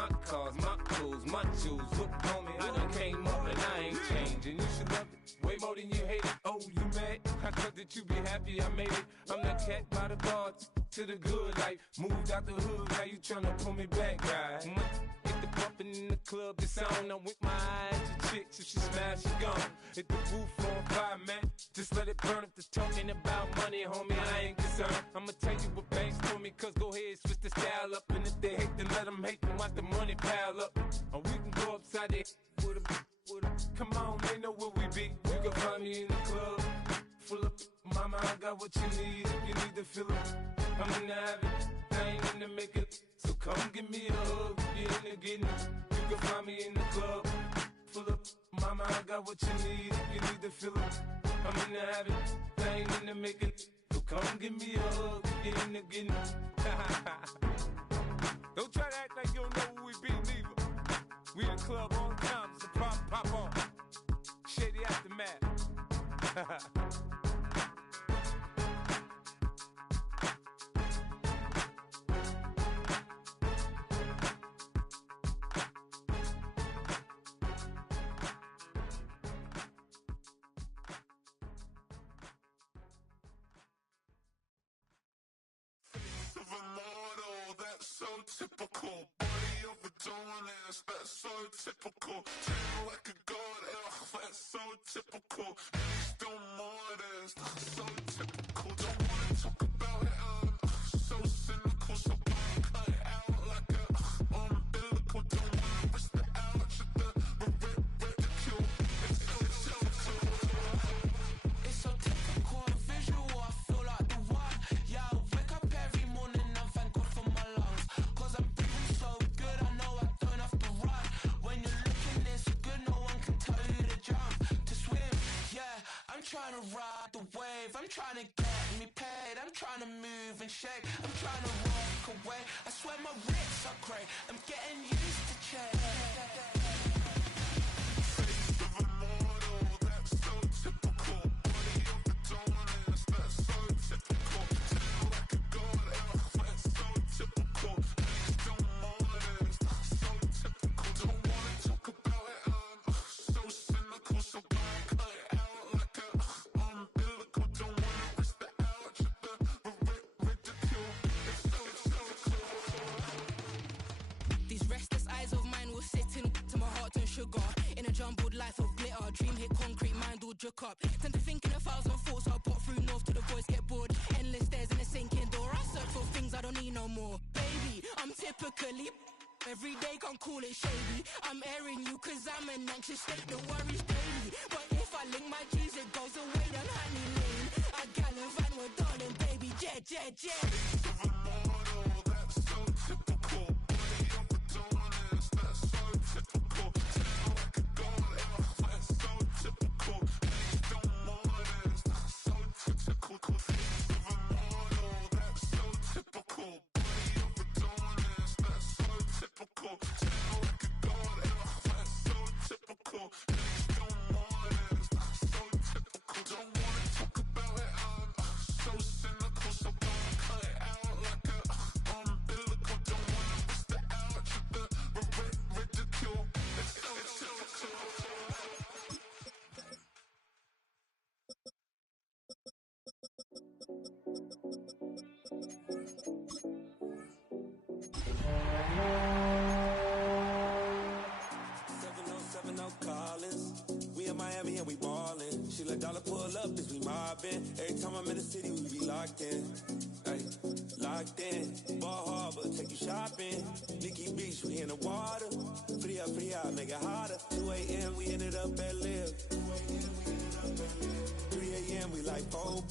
my cars, my clothes, my shoes. Look, homie, I done came up and I ain't changing. You should love it way more than you hate it. Oh, you mad? I thought that you be happy I made it. I'm that cat by the bar to the good life. Moved out the hood, now you tryna pull me back, guy. Hit the bumpin' in the club, it's on. I'm with my eyes to chicks. If she smash, she gone. Hit the roof on fire, man. Just let it burn. If they're talking about money, homie, I ain't concerned. I'ma tell you what banks told me, cause go ahead, switch the style up. And if they hate, then let them hate, then watch the money pile up. Or we can go upside there with a, come on, they know where we be. You can find me in the club, full of, mama, I got what you need. If you need to fill it, I'm in the habit, I ain't in the making. So come give me a hug, you in the getting it. You can find me in the club, full of, mama, I got what you need. If you need to fill it, I'm in the habit, I ain't in the making. So come give me a hug, you in the getting it. Don't try to act like you don't know who we be, neither. We in the club all the time, it's a problem, pop on. Shady Aftermath. That's so typical. Body of a donut, that's so typical. Tail like a god, that's so typical. Still modest, that's so typical. Don't wanna talk about it, so cynical. So cut it out like a umbilical. Don't wanna risk the ouch of the ridicule. It's so typical, visual. I feel like the one. Yeah, I wake up every morning and thank God for my lungs. Cause I'm breathing so good, I know I don't have to run. When you're looking this good, no one can tell you to jump, to swim. Yeah, I'm trying to ride the wave. I'm trying to get me paid. I'm trying to move and shake. I'm trying to walk away. I swear my wrists are great. I'm getting used to change. Face of a model, that's so typical. Body of a donut, that's so typical. Tail like a god, that's so typical. Still modest, so typical. Don't wanna talk about it, so cynical. So cut it out like a umbilical. Don't wanna risk the ouch of the ridicule. It's so typical. These restless eyes of mine will sit in to my heart and sugar. In a jumbled life of glitter, dream hit concrete, mind all jook up. Tend to think in 1,000 thoughts, I'll pop through north to the voice, get bored. Endless stairs in a sinking door, I search for things I don't need no more. Baby, I'm typically every day, can't call it shady. I'm airing you cause I'm an anxious state that worries daily. But if I link my G's, it goes away down honey lane. I gallivant with darling, baby, jet. Face of a model, that's so typical. Body of a donut, that's so typical. Tail like a god, that's so typical. Still modest, so typical. Face of a model, that's so typical. Body of a donut, that's so typical. Tail like a god, that's so typical. Still modest, so typical. Don't wanna talk about it, so cynical. So cut it out like a umbilical. Don't wanna risk the ouch of the ridicule. It's so typical. Collins. We in Miami and we ballin'. She let dollar pull up as we mobbin'. Every time I'm in the city, we be locked in. Ay, locked in. Ball Harbor, take you shopping. Nikki Beach, we in the water. Free up, make it hotter. 2 a.m. we ended up at Live. 3 a.m. we like Pope.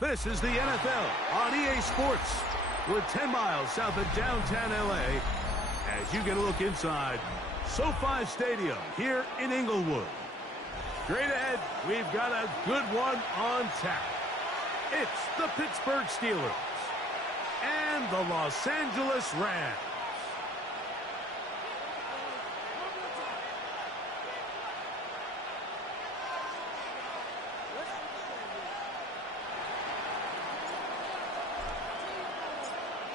This is the NFL on EA Sports. We're 10 miles south of downtown LA as you get a look inside SoFi Stadium here in Inglewood. Straight ahead, we've got a good one on tap. It's the Pittsburgh Steelers and and the Los Angeles Rams.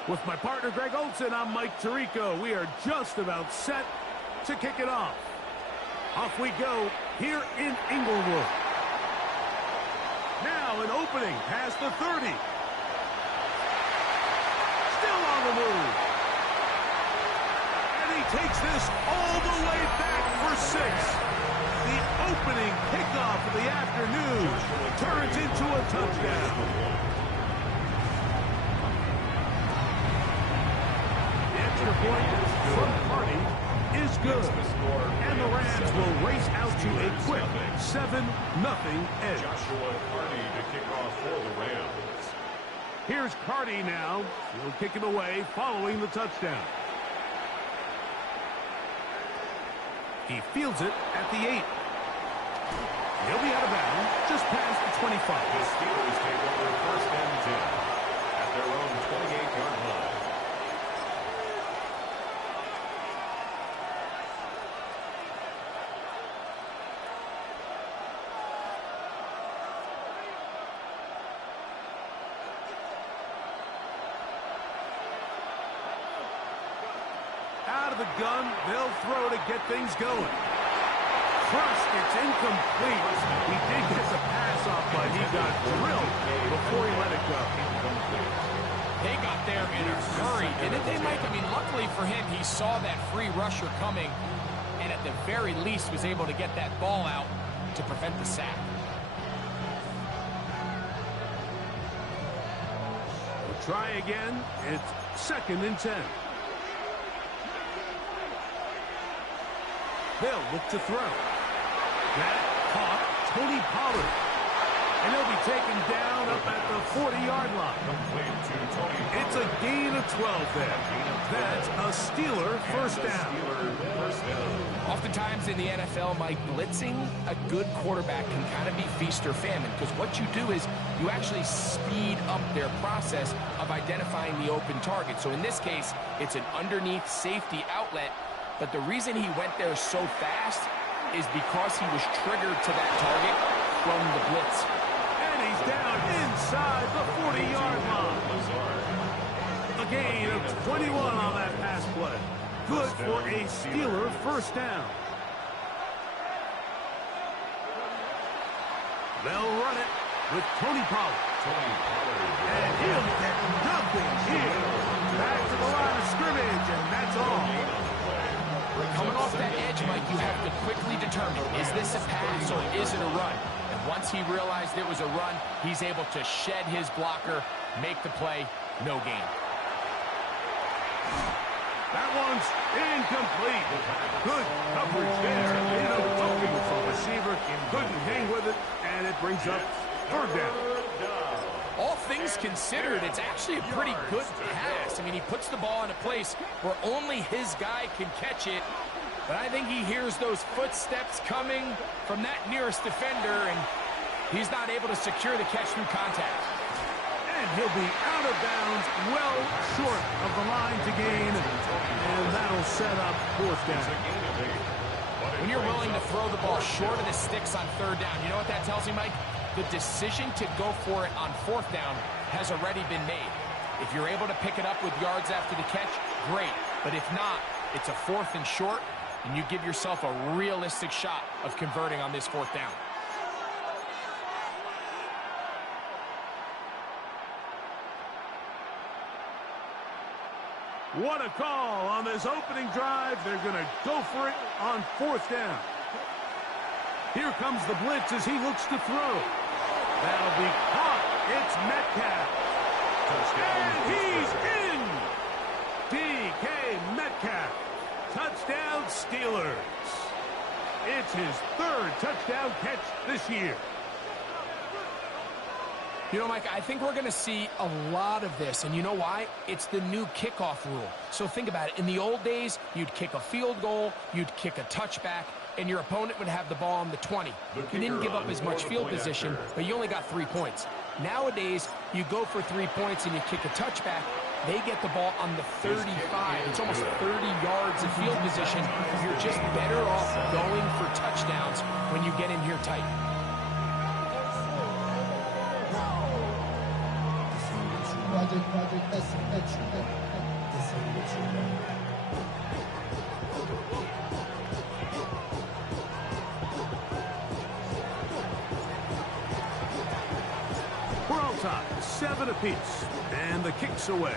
With my partner, Greg Olson, I'm Mike Tirico. We are just about set to kick it off. Off we go here in Inglewood. Now an opening past the 30. Still on the move. And he takes this all the way back for 6. The opening kickoff of the afternoon turns into a touchdown. The point from Hardy is good. And the Rams will race out to a quick 7-0 edge. Joshua Hardy to kick off for the Rams. Here's Cardi now. He'll kick it away following the touchdown. He fields it at the 8. He'll be out of bounds just past the 25. The Steelers take over first and 10 at their own 28-yard line. Out of the gun, they'll throw to get things going. Crushed, it's incomplete. He did get the pass off, but he got drilled before he let it go. They got there in a hurry, didn't they, Mike? I mean, luckily for him, he saw that free rusher coming, and at the very least was able to get that ball out to prevent the sack. We'll try again. It's 2nd and 10. They'll look to throw. That caught Tony Pollard. And he'll be taken down up at the 40-yard line. It's a gain of 12 there. That's a Steeler first down. Oftentimes in the NFL, Mike, blitzing a good quarterback can kind of be feast or famine, because what you do is you actually speed up their process of identifying the open target. So in this case, it's an underneath safety outlet. But the reason he went there so fast is because he was triggered to that target from the blitz. And he's down inside the 40-yard line. A gain of 21 on that pass play. Good for a Steeler first down. They'll run it with Tony Pollard. And he'll get nothing here. Back to the line of scrimmage, and that's all. Coming off that edge, Mike, you have to quickly determine, is this a pass or is it a run? And once he realized it was a run, he's able to shed his blocker, make the play, no gain. That one's incomplete. Good coverage there. Looking for a receiver, couldn't hang with it, and it brings up 3rd down. All things considered, it's actually a pretty good pass. I mean, he puts the ball in a place where only his guy can catch it. But I think he hears those footsteps coming from that nearest defender, and he's not able to secure the catch through contact. And he'll be out of bounds, well short of the line to gain, and that'll set up 4th down. When you're willing to throw the ball short of the sticks on 3rd down, you know what that tells me, Mike? The decision to go for it on 4th down has already been made. If you're able to pick it up with yards after the catch, great. But if not, it's a 4th and short, and you give yourself a realistic shot of converting on this 4th down. What a call on this opening drive. They're going to go for it on 4th down. Here comes the blitz as he looks to throw. That'll be caught. It's Metcalf. And he's in. DK Metcalf. Touchdown Steelers. It's his 3rd touchdown catch this year. You know, Mike, I think we're going to see a lot of this, and you know why? It's the new kickoff rule. So think about it. In the old days, you'd kick a field goal, you'd kick a touchback, and your opponent would have the ball on the 20. You didn't give up as much field position, but you only got 3 points. Nowadays, you go for 3 points and you kick a touchback. They get the ball on the 35. It's almost 30 yards of field position. You're just better off going for touchdowns when you get in here tight. We're all tied, 7 apiece, and the kick's away.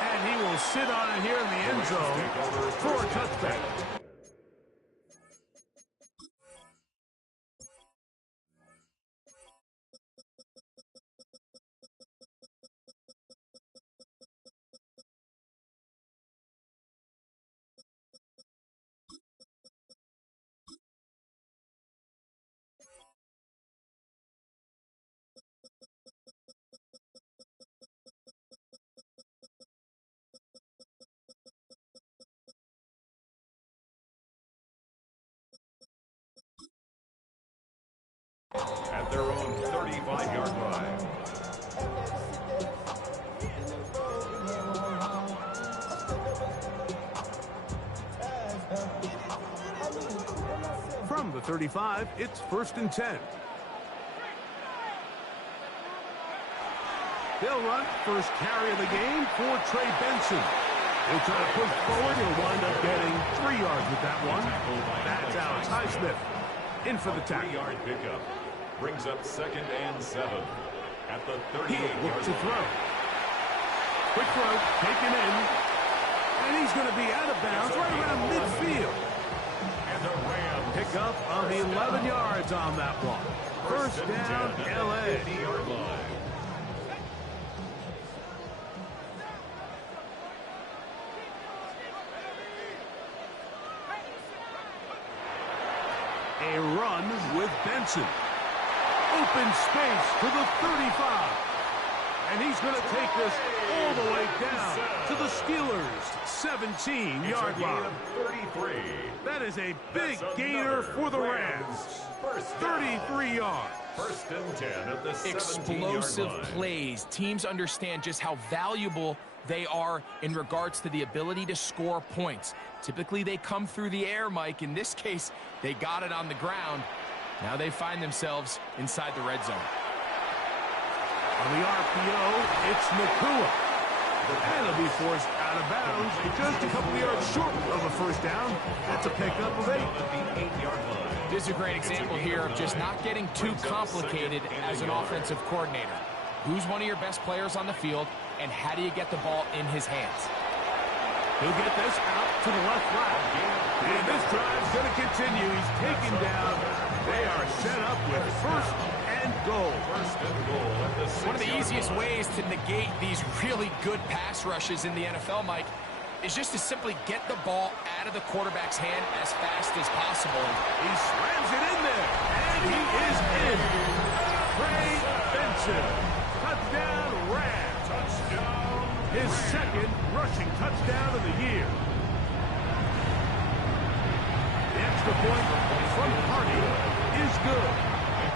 And he will sit on it here in the end zone for a touchback. At their own 35-yard line. From the 35, it's 1st and 10. They'll run first carry of the game for Trey Benson. He'll try to push forward. He'll wind up getting 3 yards with that one. That's Alex Highsmith in for the tackle. 3-yard pickup brings up 2nd and 7 at the 38-yard line. To throw. Quick throw, taken in, and he's going to be out of bounds right around midfield. And the Rams Pick up of 11 yards on that one. First down, LA. 50-yard line. A run with Benson. Open space to the 35. And he's going to take this all the way down to the Steelers' 17-yard line. 33. That is a big gainer for the Rams. 33 yards. 1st and 10 at the 17-yard Explosive line. plays. Teams understand just how valuable they are in regards to the ability to score points. Typically, they come through the air, Mike. In this case, they got it on the ground. Now they find themselves inside the red zone. On the RPO, it's Nakua. And he'll be forced out of bounds just a couple of yards short of a first down. That's a pickup of 8. At the 8-yard line. This is a great example here of just not getting too complicated as an offensive coordinator. Who's one of your best players on the field, and how do you get the ball in his hands? He'll get this out to the left flat. And this drive's going to continue. He's taken down. They are set up with 1st and goal. 1st and goal at the 6-yard One of the easiest ways to negate these really good pass rushes in the NFL, Mike, is just to simply get the ball out of the quarterback's hand as fast as possible. He slams it in there. And he is in. Trey Benson. Touchdown, Rams. Touchdown. His 2nd rushing touchdown of the year. The extra point from Hardy is good.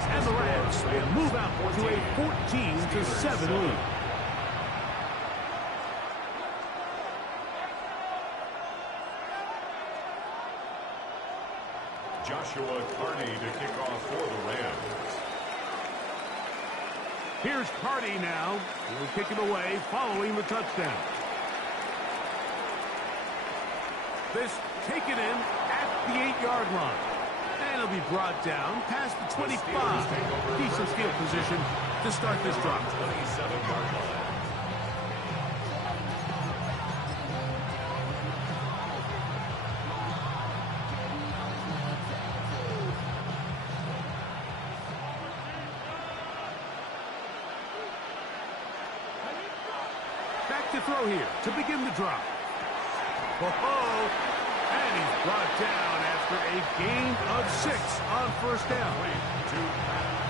And the Rams will move out to a 14-7 lead. Joshua Carney to kick off for the Rams. Here's Carney now. He'll kick it away following the touchdown. This taken in at the 8-yard line. And it'll be brought down past the 25. Decent field position to start this drive. 27-yard line. Back to throw here to begin the drive. Oh, and he's brought down after a gain of 6 on first down.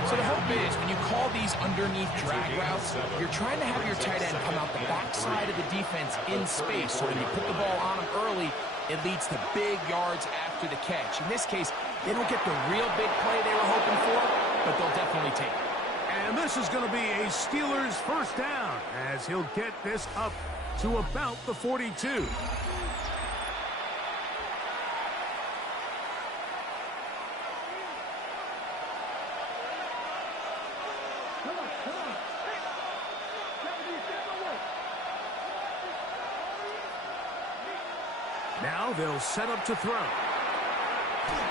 So the hope is when you call these underneath drag routes, you're trying to have your tight end come out the backside of the defense in space. So when you put the ball on him early, it leads to big yards after the catch. In this case, They don't get the real big play they were hoping for, but they'll definitely take it. And this is going to be a Steelers first down as he'll get this up to about the 42. Now they'll set up to throw.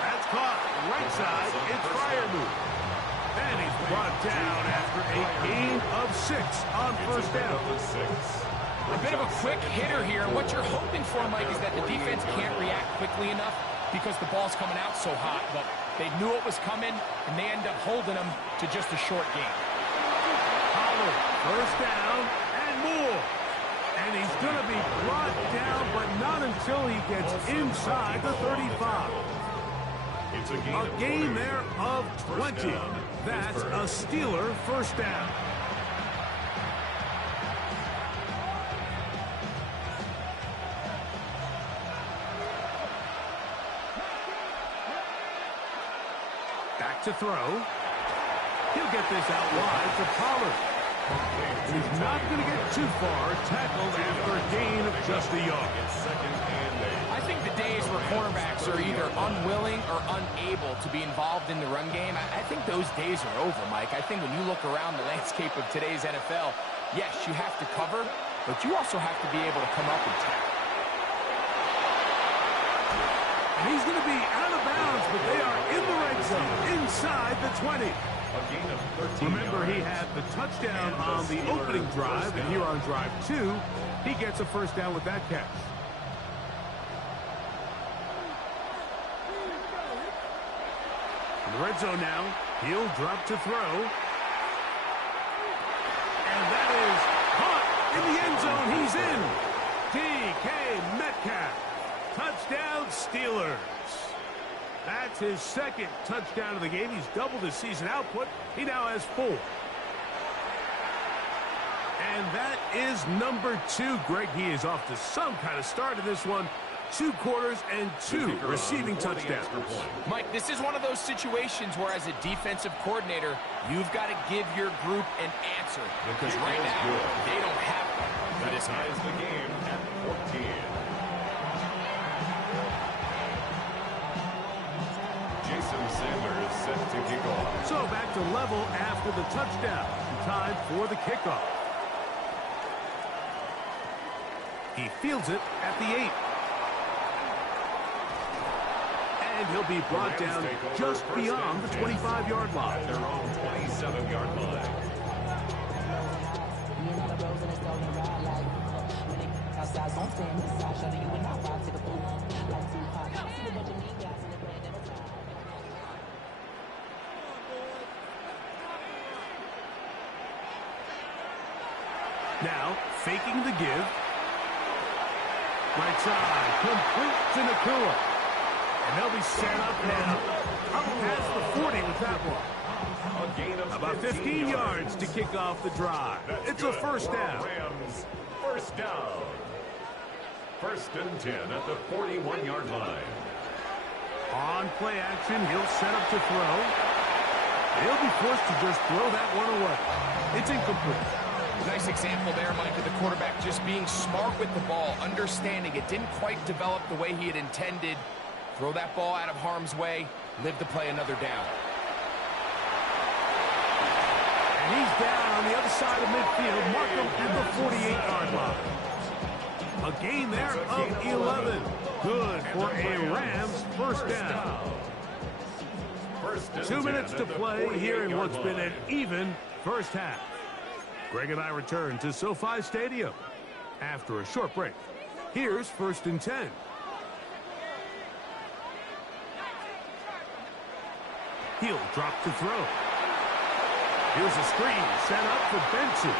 That's caught. Right side. It's Freiermuth. And he's brought down after a gain of 6 on first down. A bit of a quick hitter here. What you're hoping for, Mike, is that the defense can't react quickly enough because the ball's coming out so hot. But they knew it was coming, and they end up holding them to just a short gain. Pollard, first down and more. And he's going to be brought down, but not until he gets inside the 35. A gain there of 20. That's a Steeler first down. Back to throw. He'll get this out wide to Pollard. And he's not going to get too far, tackled after a gain of just a yard. I think the days where cornerbacks are either unwilling or unable to be involved in the run game, I think those days are over, Mike. I think when you look around the landscape of today's NFL, yes, you have to cover, but you also have to be able to come up and tackle. And he's going to be out of bounds, but they are in the red zone, inside the 20. Remember, he had the touchdown on the opening drive, and here on drive 2, he gets a first down with that catch. In the red zone now, he'll drop to throw. And that is caught in the end zone. He's in. DK Metcalf. Touchdown, Steelers. That's his second touchdown of the game. He's doubled his season output. He now has 4. And that is number 2. Greg, he is off to some kind of start in this one. 2 quarters and 2 receiving touchdowns. Mike, this is one of those situations where as a defensive coordinator, you've got to give your group an answer. Because right now, they don't have one. That ties the game at 14. Jason Sanders set to kick off. So back to level after the touchdown. Time for the kickoff. He fields it at the 8. And he'll be brought down just beyond the 25-yard line. Their own 27-yard line. Now, faking the give. Right side, complete to Nacua. And they'll be set up now. Up past the 40 with that one. A gain of About 15 yards to kick off the drive. It's a first down. Rams, first down. First and 10 at the 41-yard line. On play action, he'll set up to throw. He'll be forced to just throw that one away. It's incomplete. Nice example there, Mike, of the quarterback just being smart with the ball, understanding it didn't quite develop the way he had intended. Throw that ball out of harm's way, live to play another down. And he's down on the other side of midfield. Mark him at the 48-yard line. A gain there of 11. Good for a Rams first down. 2 minutes to play here in what's been an even first half. Greg and I return to SoFi Stadium after a short break. Here's first and 10. He'll drop to throw. Here's a screen set up for Benson.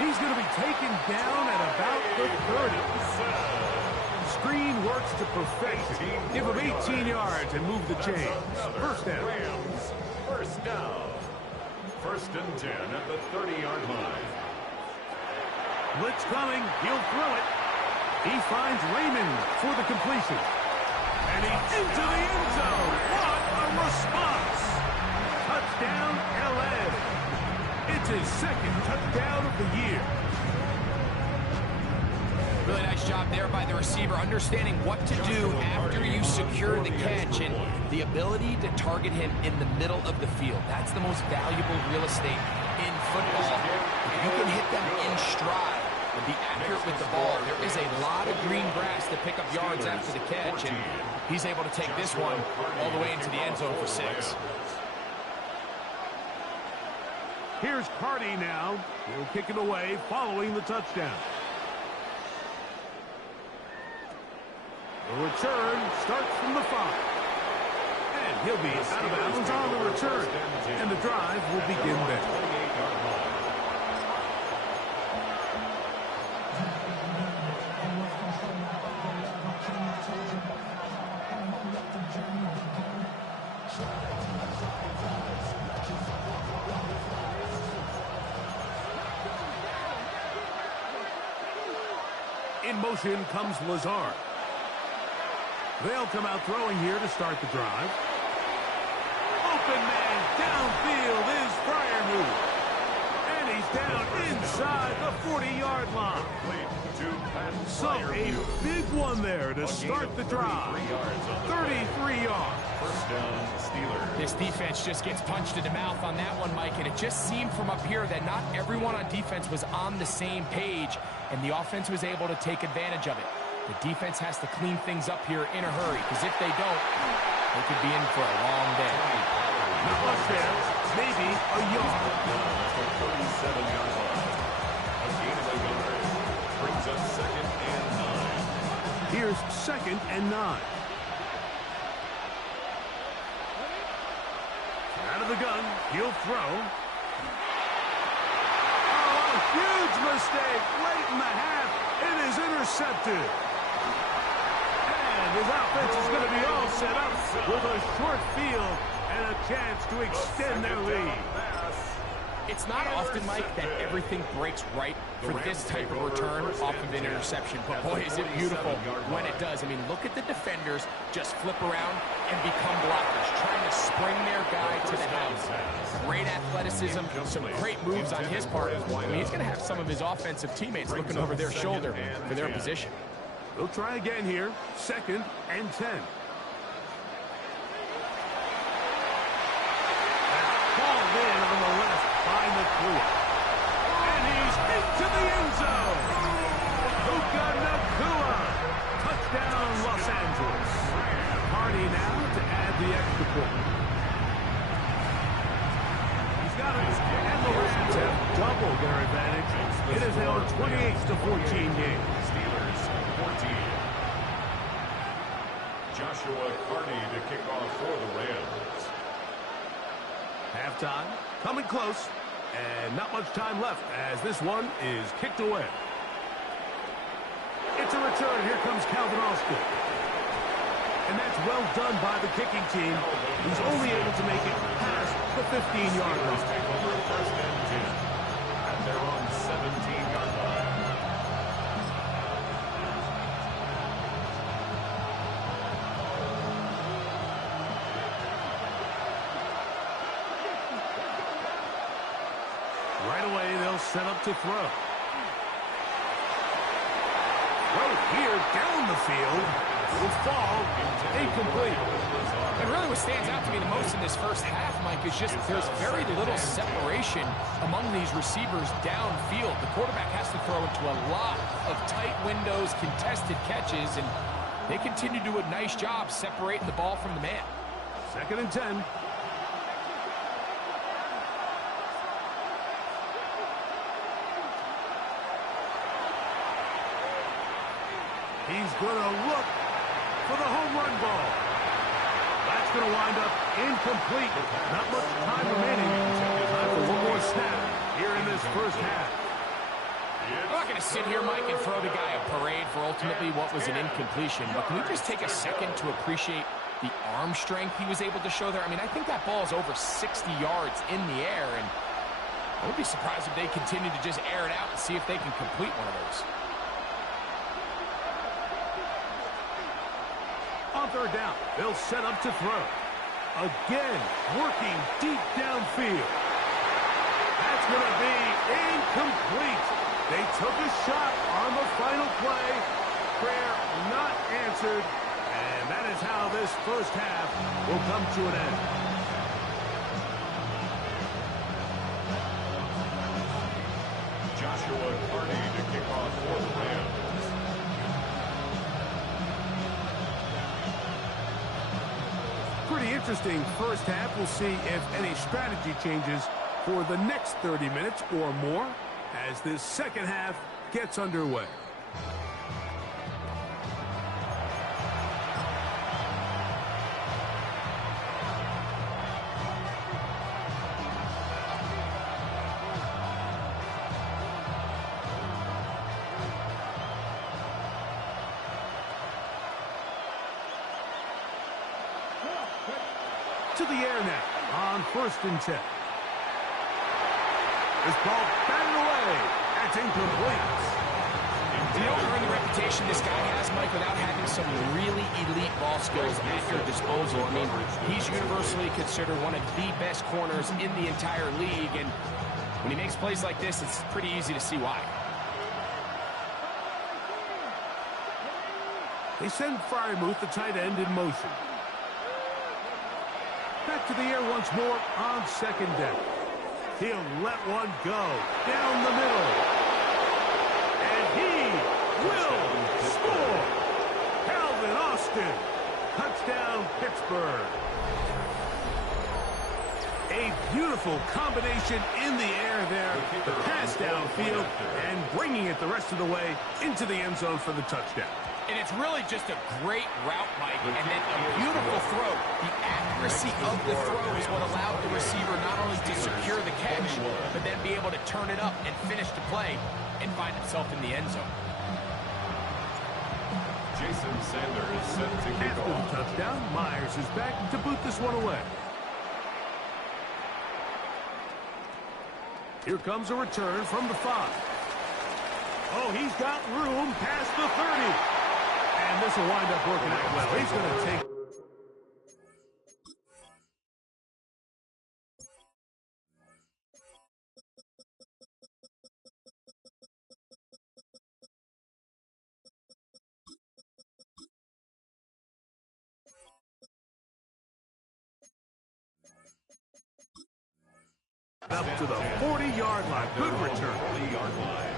He's going to be taken down at about the 30. Screen works to perfection. Give him 18 yards and move the chains. First down. Rams, first down. First and 10 at the 30-yard line. Blitz coming. He'll throw it. He finds Raymond for the completion. And he's into the end zone. What a response. Touchdown, L.A. It's his second touchdown of the year. Really nice job there by the receiver, understanding what to do after you secure the catch and the ability to target him in the middle of the field. That's the most valuable real estate in football. If you can hit them in stride and be accurate with the ball, there is a lot of green grass to pick up yards after the catch, and he's able to take this one all the way into the end zone for 6. Here's Carty now. He'll kick it away following the touchdown. The return starts from the 5. And he'll be out of bounds on the return. And the drive will begin there. In motion comes Lazard. They'll come out throwing here to start the drive. Open man downfield is Freiermuth. And he's down inside the 40-yard line. So a big one there to start the drive. 33 yards. First down, Steelers. This defense just gets punched in the mouth on that one, Mike, and it just seemed from up here that not everyone on defense was on the same page, and the offense was able to take advantage of it. The defense has to clean things up here in a hurry, because if they don't, they could be in for a long day. Not much there. Maybe a yard. 37-yard line. A gain of a yard. Brings up 2nd and 9. Here's 2nd and 9. Out of the gun, he'll throw. Oh, a huge mistake late in the half. It is intercepted. And his offense is going to be all set up with a short field and a chance to extend their lead. It's not often, Mike, that everything breaks right for this type of return off of an interception. But boy, is it beautiful when it does. I mean, look at the defenders just flip around and become blockers, trying to spring their guy to the house. Great athleticism, some great moves on his part. I mean, he's going to have some of his offensive teammates looking over their shoulder for their position. We'll try again here. 2nd and 10. Called in on the left by Nakua. And he's into the end zone. Puka Nakua. Touchdown, Los Angeles. Hardy now to add the extra point. He's got it. And the Rams have doubled their advantage. It is now a 28-14 game. Steelers 14. Joshua Carty to kick off for the Rams. Halftime, coming close, and not much time left as this one is kicked away. It's a return. Here comes Calvin Austin. And that's well done by the kicking team. He's only able to make it past the 15-yard line. Take over 1st and 10 at their own 17-yard line. Right away, they'll set up to throw. Throw here down the field. Will fall incomplete. And really what stands out to me the most in this first half, Mike, is just there's very little separation among these receivers downfield. The quarterback has to throw into a lot of tight windows, contested catches, and they continue to do a nice job separating the ball from the man. 2nd and 10. He's going to look for the home run ball. That's going to wind up incomplete. Not much time remaining. Time for one more snap here in this first half. I'm not going to sit here, Mike, and throw the guy a parade for ultimately what was an incompletion, but can we just take a second to appreciate the arm strength he was able to show there? I mean, I think that ball is over 60 yards in the air, and I would be surprised if they continue to just air it out and see if they can complete one of those. third down. They'll set up to throw. Again, working deep downfield. That's going to be incomplete. They took a shot on the final play. Prayer not answered. And that is how this first half will come to an end. Joshua Carney to kick off for the Rams. Pretty interesting first half. We'll see if any strategy changes for the next 30 minutes or more as this second half gets underway. To the air now on 1st and 10. This ball batted away. That's incomplete. You don't earn the reputation this guy has, Mike, without having some really elite ball skills at your disposal. I mean, he's universally considered one of the best corners in the entire league, and when he makes plays like this, it's pretty easy to see why. They send Freiermuth, the tight end, in motion. Back to the air once more on 2nd down. He'll let one go down the middle. And he will score. Calvin Austin. Touchdown, Pittsburgh. A beautiful combination in the air there. The pass downfield and bringing it the rest of the way into the end zone for the touchdown. And it's really just a great route, Mike, and then a beautiful throw. The accuracy of the throw is what allowed the receiver not only to secure the catch, but then be able to turn it up and finish the play and find himself in the end zone. Jason Sanders is set to kick After the off. touchdown, Myers is back to boot this one away. Here comes a return from the 5. Oh, he's got room past the 30. And this will wind up working out well. He's going to take... up to the 40-yard line. Good return. 40-yard line.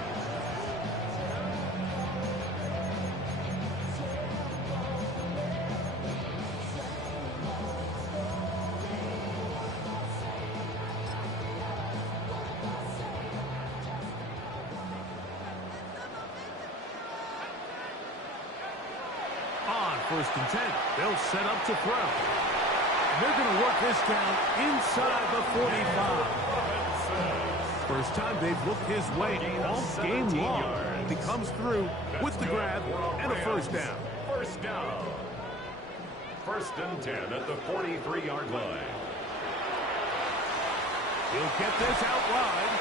On 1st and 10, they'll set up to throw. They're going to work this down inside the 45. First time they've looked his way all game long. He comes through with the grab and a first down. First down. 1st and 10 at the 43-yard line. He'll get this out wide.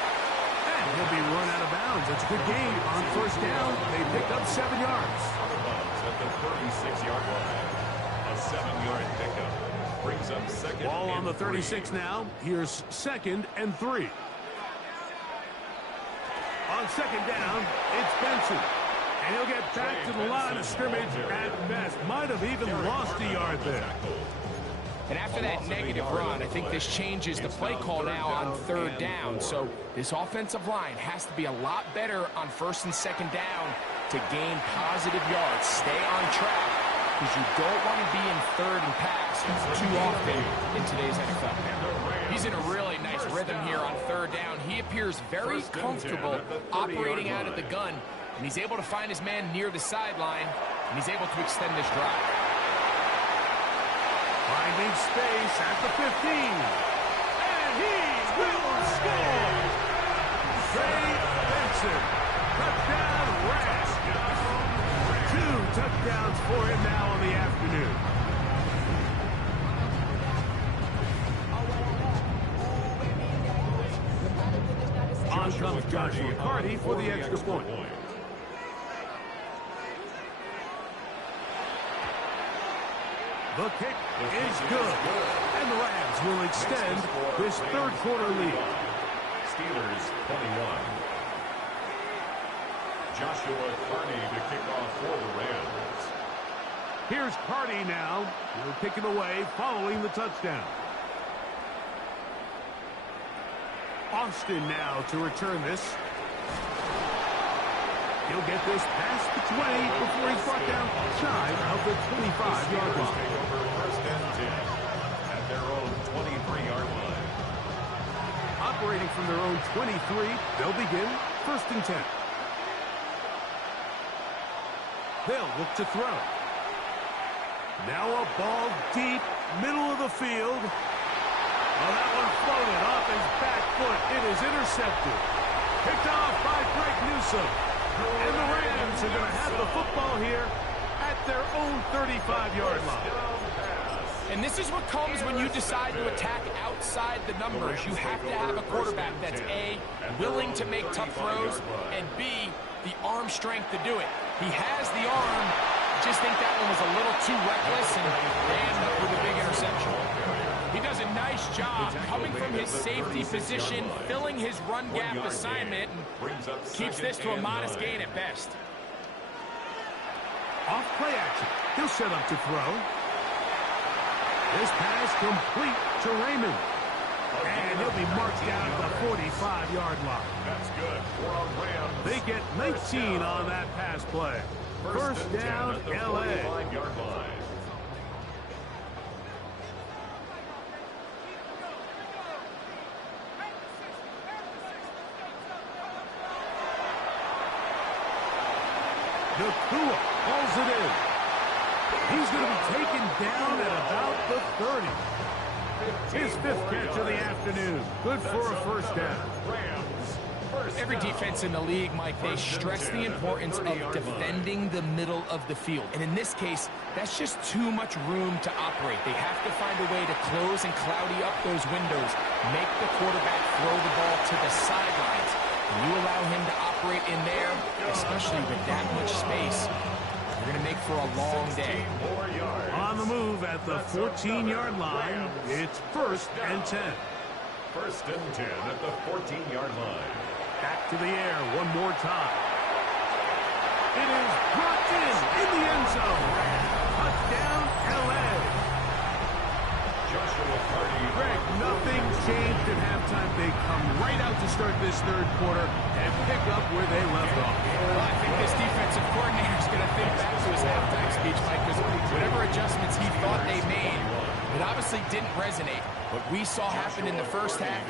And he'll be run out of bounds. It's a good game on 1st down. They pick up 7 yards. Out of bounds at the 36-yard line. A 7-yard pickup brings up 2nd Ball on and the 36 3. now. Here's 2nd and 3. On 2nd down, it's Benson. And he'll get back to the line of scrimmage at best. Might have even lost a yard there. And after that negative run, I think this changes the play call now on 3rd down. So this offensive line has to be a lot better on 1st and 2nd down to gain positive yards. Stay on track because you don't want to be in 3rd and pass too often in today's NFL. He's in a really nice rhythm here on 3rd down. He appears very comfortable operating out of the gun, and he's able to find his man near the sideline, and he's able to extend this drive. Finding space at the 15. And he will score! Trey Benson. Touchdown Rams. 2 touchdowns for him now on the afternoon. On comes Joshua Carney for the extra point. The kick is good. And the Rams will extend this third quarter lead. Steelers 21. Joshua Carney to kick off for the Rams. Here's Carney now. He'll kick it away following the touchdown. Austin now to return this. He'll get this past the 20 before he's brought down shy of the 25-yard line. Take over first and 10 at their own 23-yard line. Operating from their own 23, they'll begin first and 10. They'll look to throw. Now a ball deep, middle of the field. Oh, that one floated off his back foot. It is intercepted. Picked off by Greg Newsome. And the Rams are going to have the football here at their own 35-yard line. And this is what comes when you decide to attack outside the numbers. You have to have a quarterback that's A, willing to make tough throws, and B, the arm strength to do it. He has the arm. I just think that one was a little too reckless, and they end up with a big interception. He does a nice job coming from his safety position, filling his run gap assignment, and keeps this to a modest gain at best. Off play action. He'll set up to throw. This pass complete to Raymond. And he'll be marked down to the 45-yard line. That's good for a Rams. They get 19 on that pass play. First down, at the L.A. 45-yard line. Nakua pulls it in. He's going to be taken down at about the 30. His fifth catch of the afternoon. Good for a first down. Every defense in the league, Mike, they stress the importance of defending the middle of the field. And in this case, that's just too much room to operate. They have to find a way to close and cloudy up those windows, make the quarterback throw the ball to the sidelines. When you allow him to operate in there, especially with that much space, you're going to make for a long day. On the move at the 14-yard line, it's first and 10. First and 10 at the 14-yard line. Back to the air one more time. It is brought in the end zone. Touchdown, L.A. Joshua Carney. Greg, nothing changed at halftime. They come right out to start this third quarter and pick up where they left off. Well, I think this defensive coordinator is going to think back to his halftime speech, Mike, because whatever adjustments he thought they made, it obviously didn't resonate. What we saw happen in the first half,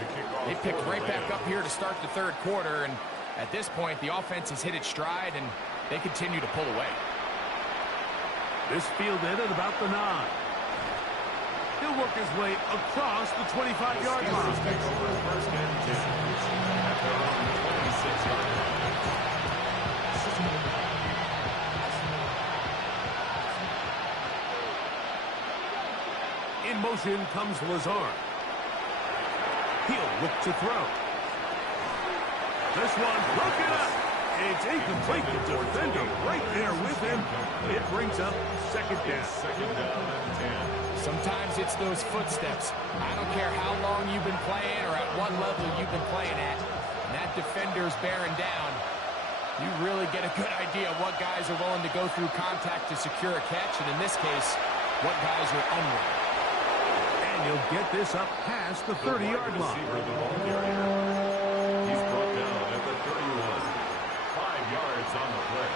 they picked right back up here to start the third quarter, and at this point, the offense has hit its stride, and they continue to pull away. This fielded at about the 9. He'll work his way across the 25-yard line. Take over first and 10 at their own 26-yard line. In motion comes Lazard. He'll look to throw. This one broken up. It's incomplete. The defender right there with him. It brings up second down. Second down and 10. Sometimes it's those footsteps. I don't care how long you've been playing or at what level you've been playing at. And that defender's bearing down. You really get a good idea of what guys are willing to go through contact to secure a catch. And in this case, what guys are unwilling. And he'll get this up past the 30-yard line. He's brought down at the 31. 5 yards on the play.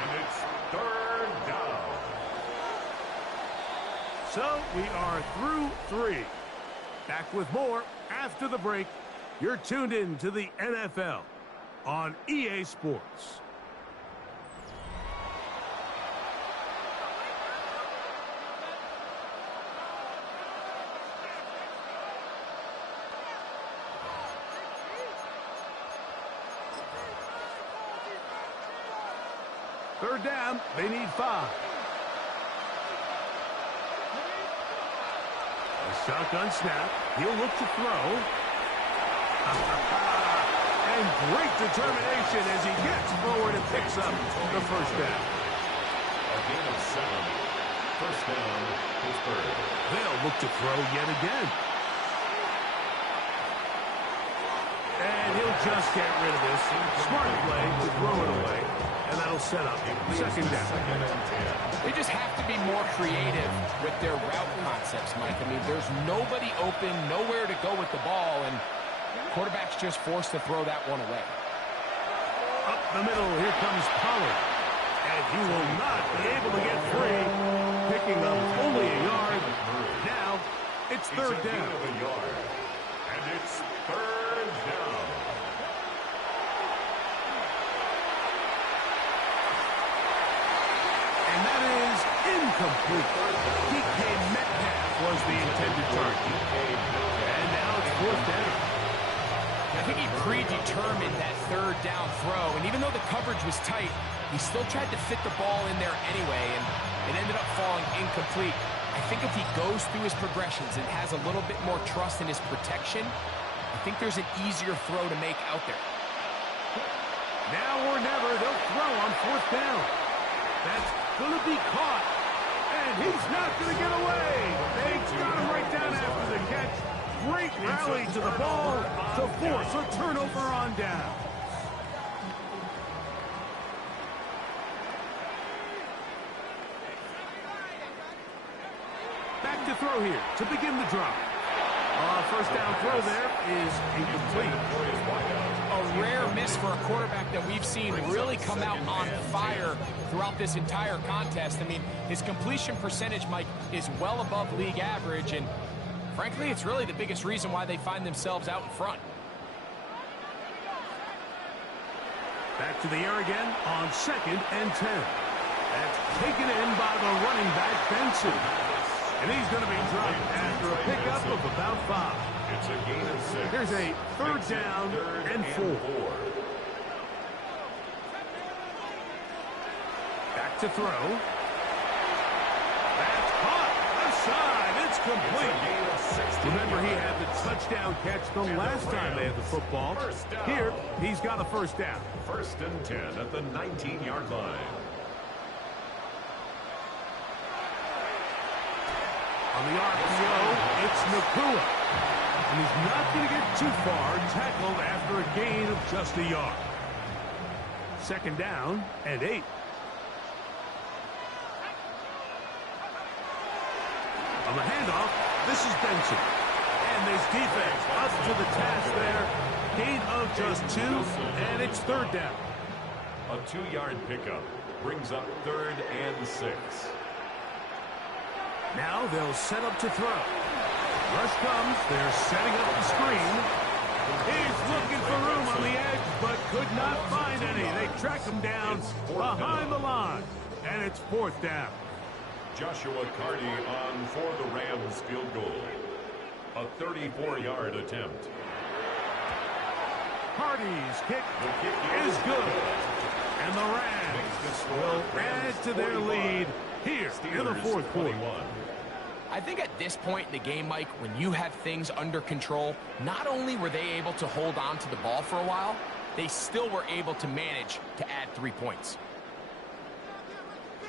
And it's third down. So we are through 3. Back with more after the break. You're tuned in to the NFL on EA Sports. Third down, they need 5. A shotgun snap. He'll look to throw. And great determination as he gets forward and picks up the first down. A gain of 7. First down, Pittsburgh. They'll look to throw yet again. And he'll just get rid of this. Smart play to throw it away. And that'll set up second down. Second and 10. They just have to be more creative with their route concepts, Mike. I mean, there's nobody open, nowhere to go with the ball, and quarterback's just forced to throw that one away. Up the middle, here comes Pollard. And he will not be able to get free. Picking up only a yard. Now, it's third down. Of a yard. And it's third down. And that is incomplete. DK Metcalf was the intended target. And now it's fourth down. I think he predetermined that third down throw, and even though the coverage was tight, he still tried to fit the ball in there anyway, and it ended up falling incomplete. I think if he goes through his progressions and has a little bit more trust in his protection, I think there's an easier throw to make out there. Now or never, they'll throw on fourth down. That's going to be caught. And he's not going to get away. They got him right down after the catch. Great rally to the ball to force a turnover on down. Back to throw here to begin the drive. First down throw there is incomplete. A rare miss for a quarterback that we've seen really come out on fire throughout this entire contest. I mean, his completion percentage, Mike, is well above league average, and frankly, it's really the biggest reason why they find themselves out in front. Back to the air again on second and 10. That's taken in by the running back, Benson. And he's going to be dropped after a pickup of about 5. It's a gain of 6. Here's a third down and 4. Back to throw. That's caught. Aside. It's complete. Remember, he had the touchdown catch the last time they had the football. Here, he's got a first down. First and 10 at the 19-yard line. On the RPO, it's Nakua. And he's not going to get too far, tackled after a gain of just a yard. Second down and 8. On the handoff, this is Benson. And this defense up to the task there. Gain of just 2, and it's third down. A 2-yard pickup brings up third and 6. Now they'll set up to throw. Rush comes. They're setting up the screen. He's looking for room on the edge, but could not find any. They track him down behind the line, and it's fourth down. Joshua Carty on for the Rams field goal. A 34-yard attempt. Carty's kick is good. And the Rams will add to their lead here in the fourth quarter. I think at this point in the game, Mike, when you have things under control, not only were they able to hold on to the ball for a while, they still were able to manage to add 3 points.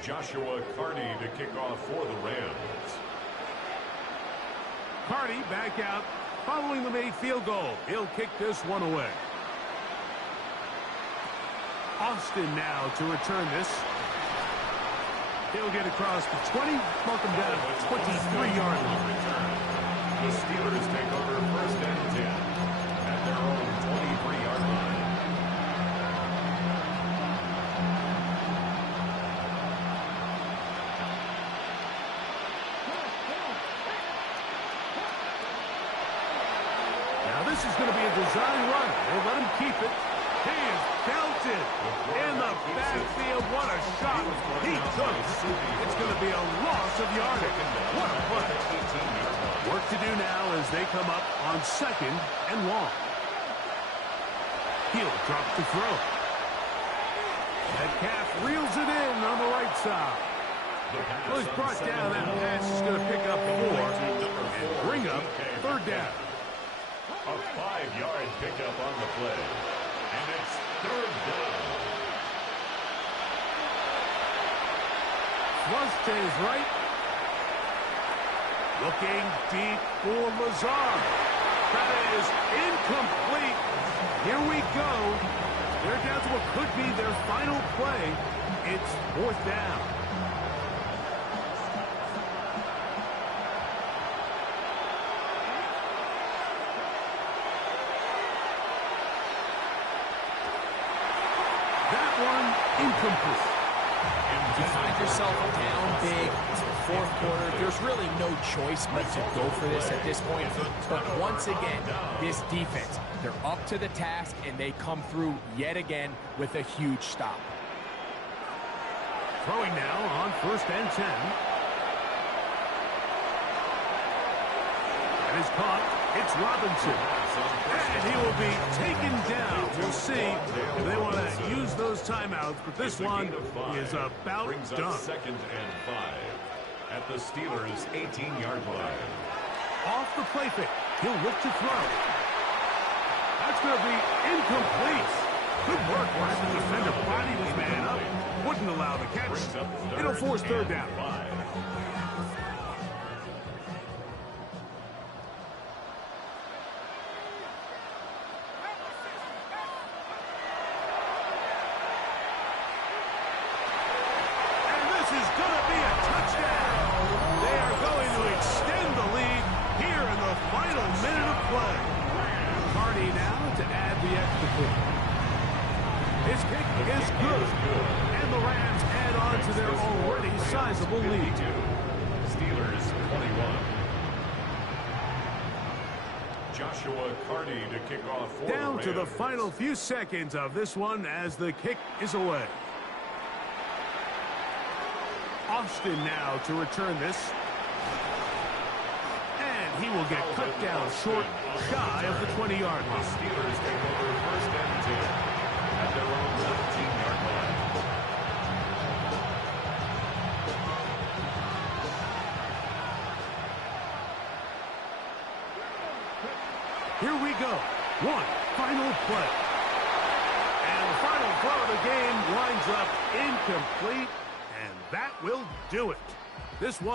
Joshua Carty to kick off for the Rams. Carty back out following the made field goal. He'll kick this one away. Austin now to return this. He'll get across the 20, mark him down at 23-yard line. The Steelers take over first and 10 at their own 23-yard line. Now this is going to be a design run. They'll let him keep it. He is belted in the backfield. What a shot he took. It's going to be a loss of yardage. What a play. Work to do now as they come up on second and long. He'll drop to throw. Metcalf reels it in on the right side. Well, he's brought down. That pass is going to pick up 4 and bring up third down. A 5-yard pickup on the play. And it's third down. Flush to his right, Looking deep for Lazard. That is incomplete. Here we go. They're down to what could be their final play. It's 4th down. That one incomplete. You find yourself down big, it's the 4th quarter. There's really no choice but to go for this at this point. But once again, this defense, they're up to the task, and they come through yet again with a huge stop. Throwing now on 1st and 10. That is caught. It's Robinson. And he will be taken down. We'll see if they want to use those timeouts, but this one is about brings done. up 2nd and 5 at the Steelers' 18-yard line. Off the play fake. He'll look to throw. That's going to be incomplete. Good work watching the defender body his man up. Wouldn't allow the catch. It'll force 3rd down. 5. And this is going to be a touchdown. They are going to extend the lead here in the final minute of play. Cardi now to add the extra point. His kick is good. And the Rams add on to their already sizable lead. Steelers 21. Joshua Cardi to kick off for Down the to the Rams. final few seconds of this one as the kick is away. Austin now to return this. And he will get cut down short, shy of the 20-yard line. Steelers take over 1st and 10 at their own 19-yard line. Here we go. One final play. And the final throw of the game winds up incomplete, and that will do it. This one